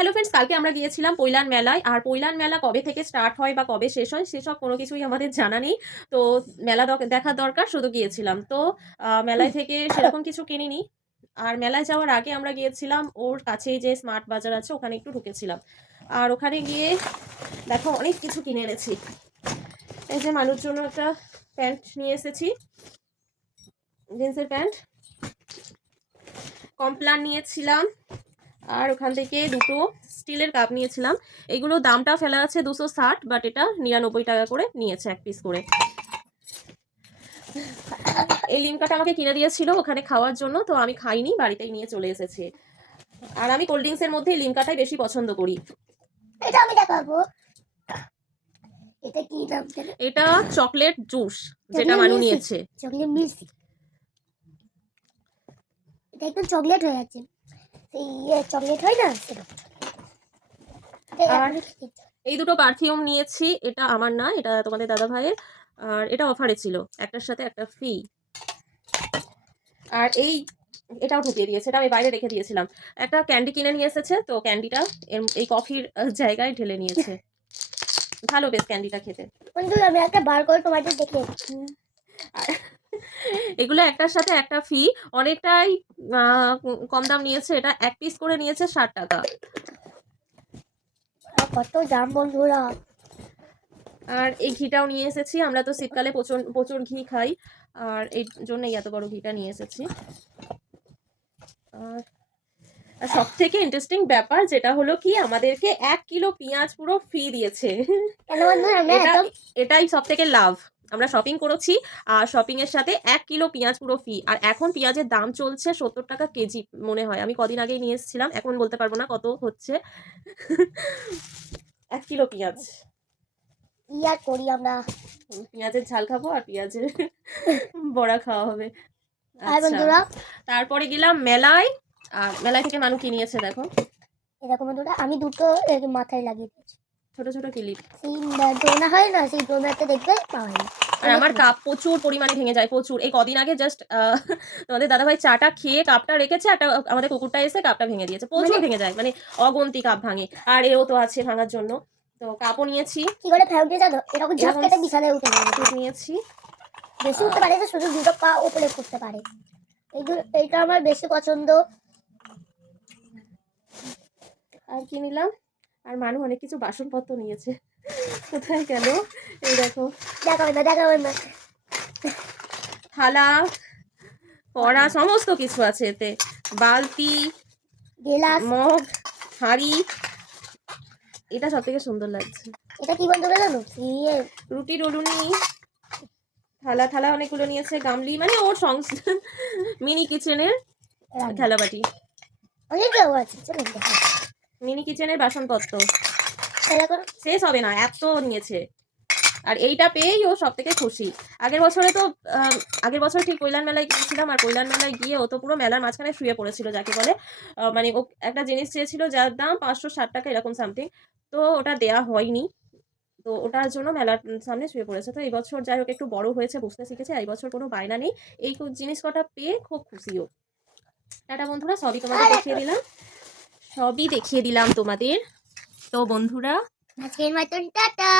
Hello friends, কালকে আমরা গিয়েছিলাম পৈলান মেলায়। আর পৈলান মেলা কবে থেকে স্টার্ট হয় বা কবে শেষ হয় সেসব কোনো কিছুই আমাদের জানা নেই। তো মেলা দেখার দরকার, শুধু গিয়েছিলাম। তো মেলায় থেকে সেরকম কিছু কিনিনি। আর মেলায় যাওয়ার আগে আমরা গিয়েছিলাম ওর কাছেই যে স্মার্ট বাজার আছে ওখানে একটু ঢুকেছিলাম। আর ওখানে গিয়ে দেখো অনেক কিছু কিনে এনেছি। এই যে মানুষের জন্য একটা প্যান্ট নিয়ে এসেছি, জিন্সের প্যান্ট। কমপ্লান নিয়েছিলাম। আর ওখান থেকে দুটো স্টিলের কাপ নিয়েছিলাম। এগুলো দামটা ফেলা আছে 260, বাট এটা 99 টাকা করে নিয়েছে এক পিস করে। এই লিমকাটা আমাকে কিনে দিয়েছিল ওখানে খাওয়ার জন্য, তো আমি খাইনি, বাড়িতেই নিয়ে চলে এসেছি। আর আমি কোল্ড ড্রিঙ্কস এর মধ্যে লিমকাটাই বেশি পছন্দ করি। এটা আমি দেখাবো। এটা কি নাম? এটা চকলেট জুস, যেটা মানু নিয়েছে। Chocolate milk. এটা একদম চকলেট হয়ে আছে, সেই চকলেট হয় না সেটা। আর এই দুটো পারফিউম নিয়েছি, এটা আমার না, এটা তোমাদের দাদা ভাইয়ের। আর এটা অফারে ছিল, একটার সাথে একটা ফ্রি। আর এটাও ঢুকিয়ে দিয়েছে, এটা আমি বাইরে রেখে দিয়েছিলাম। একটা ক্যান্ডি কিনে নিয়ে এসেছে, তো ক্যান্ডিটা এই কফির জায়গায় ঢেলে নিয়েছে। ভালো বেশ ক্যান্ডিটা খেতে। বন্ধু আমি একটা বার করে তোমাদের দেখে। এগুলো একটার সাথে একটা ফ্রি, অনেকটাই কম দাম নিয়েছে। এটা এক পিস করে নিয়েছে 60 টাকা। কত দাম বন্ধুরা। আর এই ঘিটাও নিয়ে এসেছি, আমরা তো শীতকালে প্রচুর প্রচুর ঘি খাই, আর এই জন্যই এত বড় ঘিটা নিয়ে এসেছি। আর সব থেকে ইন্টারেস্টিং ব্যাপার যেটা হলো কি, আমাদেরকে 1 কিলো পেঁয়াজ পুরো ফ্রি দিয়েছে। এটাই সব থেকে লাভ। আমরা শপিং করেছি, আর শপিং এর সাথে 1 কিলো পেঁয়াজ পুরো ফ্রি। আর এখন পেঁয়াজের দাম চলছে 70 টাকা কেজি মনে হয়, আমি কদিন আগেই নিয়ে এসেছিলাম, এখন বলতে পারবো না কত হচ্ছে। 1 কিলো পেঁয়াজ। ইয়ার করি আমরা, পেঁয়াজের ঝাল খাবো আর পেঁয়াজের বড়া খাওয়া হবে। বন্ধুরা তারপরে গেলাম মেলায়। আর মেলায় থেকে মানু কি নিয়েছে দেখো। এরকম বন্ধুরা আমি দুটো মাথায় লাগিয়ে দিয়েছি, ছোট ছোট ক্লিপ। সেই ডোনা হয় না, সেই ডোনাতে দেখবে পাওয়া যায়। আর আমার কাপ প্রচুর পরিমাণে ভেঙে যায়, প্রচুর। এই কদিন আগে জাস্ট তোমাদের দাদাভাই চাটা খেয়ে কাপটা রেখেছে, একটা আমাদের কুকুরটা এসে কাপটা ভেঙে দিয়েছে। প্রচুর ভেঙে যায়, মানে অগন্তি কাপ ভাঙে। আর এও তো আছে ভাঙার জন্য, তো কাপও নিয়েছি। কি করে ফেলতে জানো, এরকম ঝাপটাতে বিছানে উঠে যাবে। নিয়েছি, বেশি উঠতে পারে, শুধু দুটো পা উপরে করতে পারে। এইটা আমার বেশি পছন্দ। আর কি নিলাম, আর মানু অনেক কিছু বাসনপত্র নিয়েছে। কোথায় গেল, এই দেখো। দেখাবে না। থালা কড়া সমস্ত কিছু আছে এতে, বালতি, গ্লাস, মগ, হাঁড়ি। এটা সব থেকে সুন্দর লাগছে। এটা কি বন্ধুরা জানো, রুটি রুলুনি, থালা অনেকগুলো নিয়েছে, গামলি, মানে ওর মিনি কিচেনের থালাবাটি, মিনি কিচেনের বাসনপত্র শেষ হবে না, এত নিয়েছে। আর এইটা পেয়েই ও সব থেকে খুশি। আগের বছর ঠিক পৈলান মেলায় গিয়েছিলাম, আর পৈলান মেলায় গিয়ে ও তো পুরো মেলার মাঝখানে শুয়ে পড়েছিল, যাকে বলে মানে ও একটা জিনিস চেয়েছিল যার দাম 560 টাকা এরকম সামথিং, তো ওটা দেয়া হয়নি। তো ওটার জন্য মেলার সামনে শুয়ে পড়েছে। তো এই বছর যাই হোক একটু বড় হয়েছে, বুঝতে শিখেছে, এই বছর কোনো বায়না নেই, এই জিনিস কটা পেয়ে খুব খুশিও। টাটা বন্ধুরা, সবই দেখিয়ে দিলাম তোমাদের। তো বন্ধুরা আজকের মতন টাটা।